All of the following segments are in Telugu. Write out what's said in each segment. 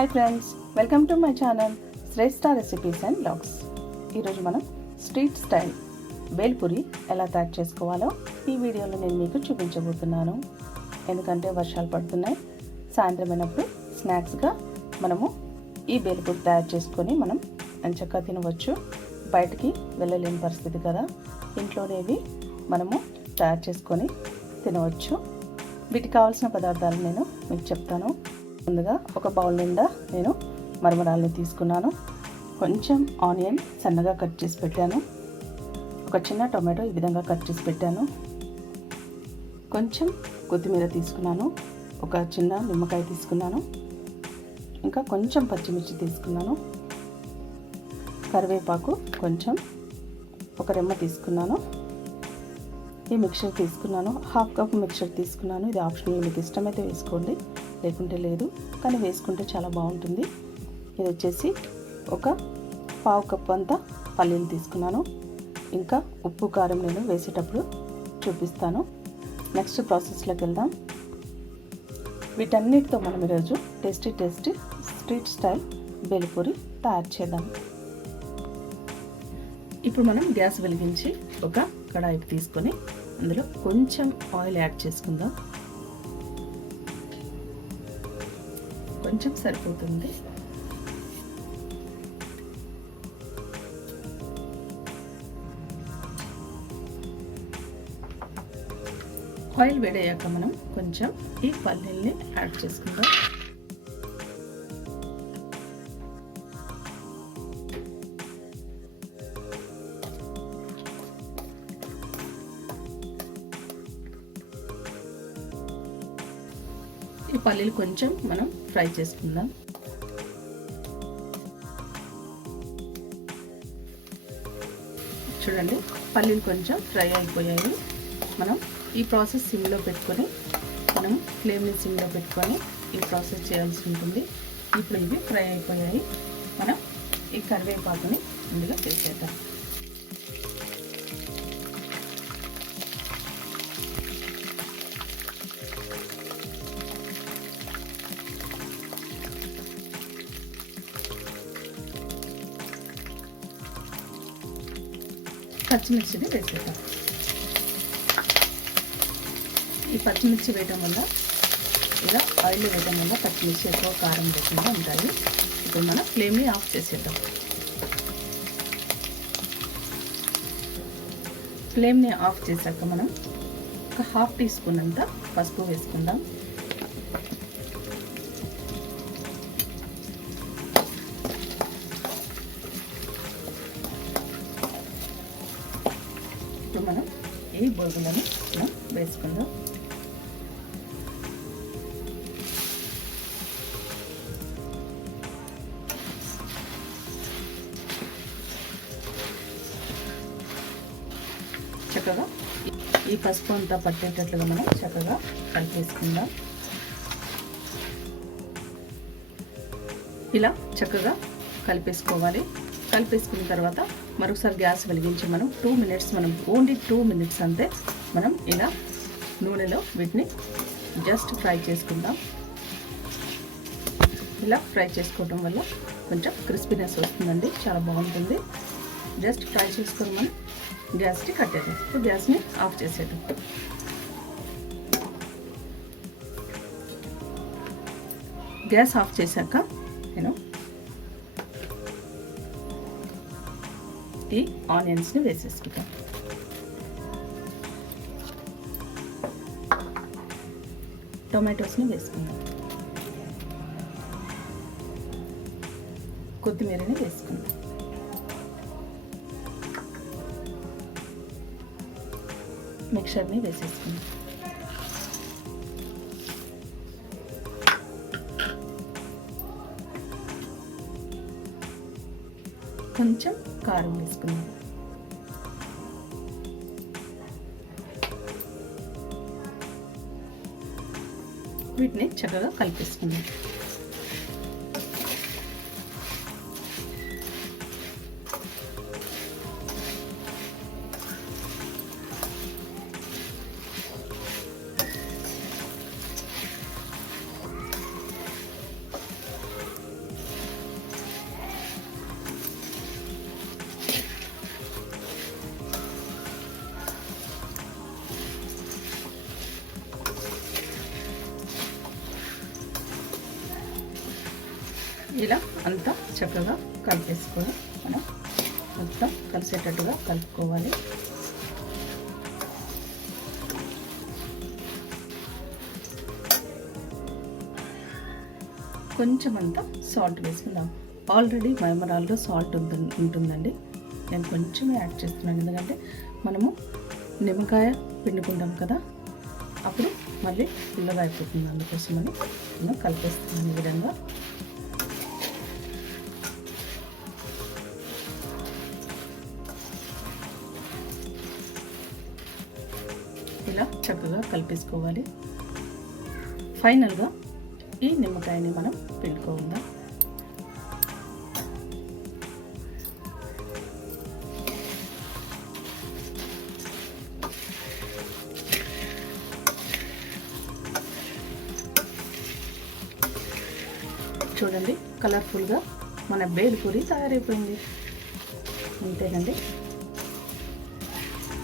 Hi friends, welcome to my channel Shreshta recipes and blogs. ఈరోజు మనం స్ట్రీట్ స్టైల్ బేల్ పూరి ఎలా తయారు చేసుకోవాలో ఈ వీడియోలో నేను మీకు చూపించబోతున్నాను. ఎందుకంటే వర్షాలు పడుతున్నాయి, సాయంత్రం అయినప్పుడు స్నాక్స్గా మనము ఈ బేల్ పూరి తయారు చేసుకొని మనం ఎంచక్కా తినవచ్చు. బయటికి వెళ్ళలేని పరిస్థితి కదా, ఇంట్లోనేవి మనము తయారు చేసుకొని తినవచ్చు. వీటికి కావాల్సిన పదార్థాలు నేను మీకు చెప్తాను. ముందుగా ఒక బౌల్ నిండా నేను మరమరాలని తీసుకున్నాను. కొంచెం ఆనియన్ సన్నగా కట్ చేసి పెట్టాను. ఒక చిన్న టొమాటో ఈ విధంగా కట్ చేసి పెట్టాను. కొంచెం కొత్తిమీర తీసుకున్నాను. ఒక చిన్న నిమ్మకాయ తీసుకున్నాను. ఇంకా కొంచెం పచ్చిమిర్చి తీసుకున్నాను. కరివేపాకు కొంచెం, ఒక రెమ్మ తీసుకున్నాను. ఈ మిక్చర్ తీసుకున్నాను. హాఫ్ కప్ మిక్చర్ తీసుకున్నాను. ఇది ఆప్షనల్, మీకు ఇష్టమైతే వేసుకోండి, లేకుంటే లేదు, కానీ వేసుకుంటే చాలా బాగుంటుంది. ఇది వచ్చేసి ఒక పావు కప్ అంతా పల్లీలు తీసుకున్నాను. ఇంకా ఉప్పు కారం నేను వేసేటప్పుడు చూపిస్తాను. నెక్స్ట్ ప్రాసెస్లోకి వెళ్దాం. వీటన్నిటితో మనం ఈరోజు tasty street style bale puri తయారు చేద్దాం. ఇప్పుడు మనం గ్యాస్ వెలిగించి ఒక కడాయి తీసుకొని అందులో కొంచెం ఆయిల్ యాడ్ చేసుకుందాం. కొంచెం సరిపోతుంది. ఆయిల్ వేడయ్యాక మనం కొంచెం ఈ పల్లీల్ని యాడ్ చేసుకుందాం. ఈ పల్లీలు కొంచెం మనం ఫ్రై చేసుకుందాం. చూడండి, పల్లీలు కొంచెం ఫ్రై అయిపోయాయి. మనం ఈ ప్రాసెస్ సిమ్లో పెట్టుకొని, మనం ఫ్లేమ్ని సిమ్లో పెట్టుకొని ఈ ప్రాసెస్ చేయాల్సి ఉంటుంది. ఇప్పుడు ఇవి ఫ్రై అయిపోయాయి. మనం ఈ కరివేపాకుని ఇందులో వేసేద్దాం. పచ్చిమిర్చిని వేసేద్దాం. ఈ పచ్చిమిర్చి వేయటం వల్ల, ఇలా ఆయిల్ వేయడం వల్ల పచ్చిమిర్చి ఎక్కువ కారం లేకుండా ఉంటాయి. ఇప్పుడు మనం ఫ్లేమ్ని ఆఫ్ చేసేద్దాం. ఫ్లేమ్ని ఆఫ్ చేశాక మనం ఒక హాఫ్ టీ స్పూన్ అంతా పసుపు వేసుకుందాం. ఇప్పుడు మనం ఈ బొరుగులను మనం వేసుకుందాం. చక్కగా ఈ పసుపు అంతా పట్టేటట్లుగా మనం చక్కగా కలిపేసుకుందాం. ఇలా చక్కగా కలిపేసుకోవాలి. కలిపేసుకున్న తర్వాత మరొకసారి గ్యాస్ వెలిగించి మనం 2 మినిట్స్, మనం ఓన్లీ 2 మినిట్స్ అంతే మనం ఇలా నూనెలో వీటిని జస్ట్ ఫ్రై చేసుకుందాం. ఇలా ఫ్రై చేసుకోవడం వల్ల కొంచెం క్రిస్పీనెస్ వస్తుందండి, చాలా బాగుంటుంది. జస్ట్ ఫ్రై చేసుకొని మనం గ్యాస్ని కట్టేద్దాం. ఇప్పుడు గ్యాస్ని ఆఫ్ చేసేద్దాం. గ్యాస్ ఆఫ్ చేశాక నేను ఈ ఆనియన్స్ని వేసేసుకుంటాం. టొమాటోస్ని వేసుకుందాం. కొత్తిమీరని వేసుకుందాం. మిక్చర్ని వేసేసుకుందాం. కొంచెం కారం వేసుకుందాం. వీటిని చక్కగా కలిపేసుకుందాం. ఇలా అంతా చక్కగా కలిపేసుకొని మనం మొత్తం కలిసేటట్టుగా కలుపుకోవాలి. కొంచెం అంతా సాల్ట్ వేసుకుందాం. ఆల్రెడీ మరమరాల్లో సాల్ట్ ఉంటుందండి. నేను కొంచెమే యాడ్ చేస్తున్నాను, ఎందుకంటే మనము నిమ్మకాయ పిండుకుంటాం కదా, అప్పుడు మళ్ళీ పుల్లగా అయిపోతుంది. అందుకోసమని నేను కలిపేస్తున్నాను ఈ విధంగా. ఇలా చక్కగా కలిపేసుకోవాలి. ఫైనల్గా ఈ నిమ్మకాయని మనం పిండుకోవాలి. చూడండి, కలర్ఫుల్గా మన బేల్ పూరి తయారైపోయింది. అంతేనండి,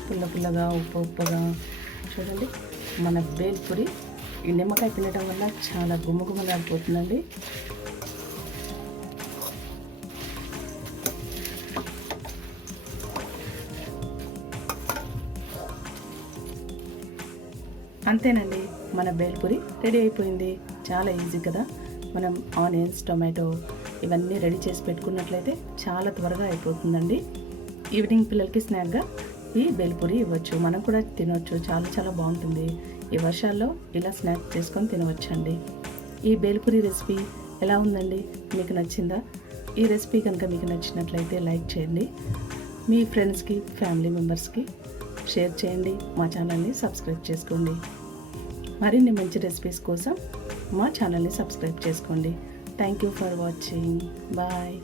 పుల్లగా ఉప్పుగా. చూడండి, మన బేల్ పూరి ఈ నిమ్మకాయ తినడం వల్ల చాలా గుమ్మగుమ్మలాడిపోతుందండి. అంతేనండి, మన బేల్ పూరి రెడీ అయిపోయింది. చాలా ఈజీ కదా. మనం ఆనియన్స్, టొమాటో ఇవన్నీ రెడీ చేసి పెట్టుకున్నట్లయితే చాలా త్వరగా అయిపోతుందండి. ఈవినింగ్ పిల్లలకి స్నాక్గా ఈ బేల్ పూరి ఇవ్వచ్చు, మనం కూడా తినవచ్చు. చాలా చాలా బాగుంటుంది. ఈ వర్షాల్లో ఇలా స్నాక్ చేసుకొని తినవచ్చండి. ఈ బేల్ పూరి రెసిపీ ఎలా ఉందండి? మీకు నచ్చిందా? ఈ రెసిపీ కనుక మీకు నచ్చినట్లయితే లైక్ చేయండి, మీ ఫ్రెండ్స్కి, ఫ్యామిలీ మెంబర్స్కి షేర్ చేయండి. మా ఛానల్ని సబ్స్క్రైబ్ చేసుకోండి. మరిన్ని మంచి రెసిపీస్ కోసం మా ఛానల్ని సబ్స్క్రైబ్ చేసుకోండి. Thank you for watching. Bye.